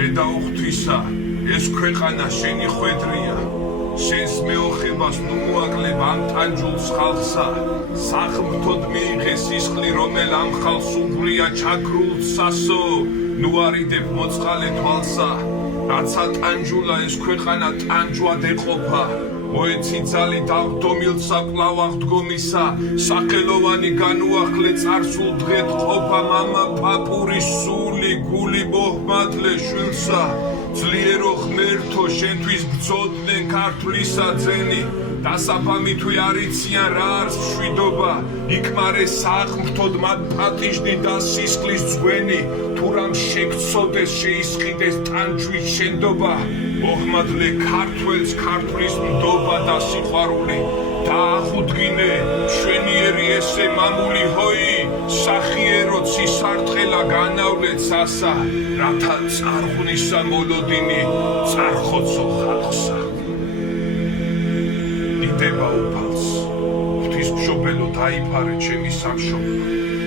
გედაუღთვისა ეს ქვეყანა შენი ხვედრია შენს მეოხებას ნუ მოაკლებ ამ ტანჯულს ხალხსა სახმთოდ მიიღეს სისხლი რომელ ამ ხალხს უბრია ჩაქრულთ სასო ნუ არიდებ მოწყალე თვალსა რაცა ტანჯულა ეს ქვეყანა ტანჯვად ეყოფა მოეცი ძალი დავდომილსა კვლავ აღდგომისა სახელოვანი განუახლე წარსულ დღედ ყოფა მამა პაპურის სული გული მოჰმადლე შვილსა ძლიერო ღმერთო შენთვის ბრძოდნენ ქართლისა ძენი დასაფამი თუ არიციან რა არის მშვიდობა იქმარე სააღმრთოდ მათ პატიჟნი და სისხლის ძღვენი თუ რამ შეგცოდეს შეისყიდეს ტანჯვის შენდობა მოჰმადლე ქართველს ქართლის მდობა და სიყვარული დაახუდგინე მშვენიერი ესე მამული ჰოი სახიერო ცისარტყელა განავლე ცასა რათა წარღვნისა მოლოდინი წარხოცო ხალხსა იტება უფალს ღვთისმშობელო დაიფარე ჩემი სამშობლო